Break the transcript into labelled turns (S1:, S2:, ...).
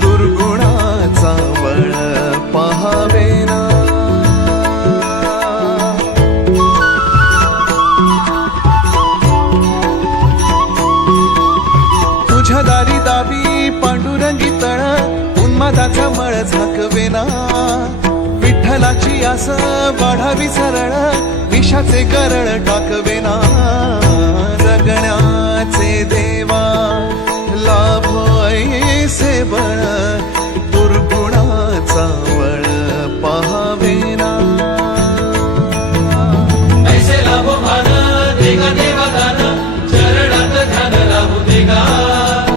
S1: दुर्गुणाचा बळ पहावेना तुझ्या दारी दाबी पांडुरंगी तळ उन्मादाचा मळ झाकवेना विठ्ठलाची आस वाढावी सरळ विषाचे करळ टाकवेना ऊपर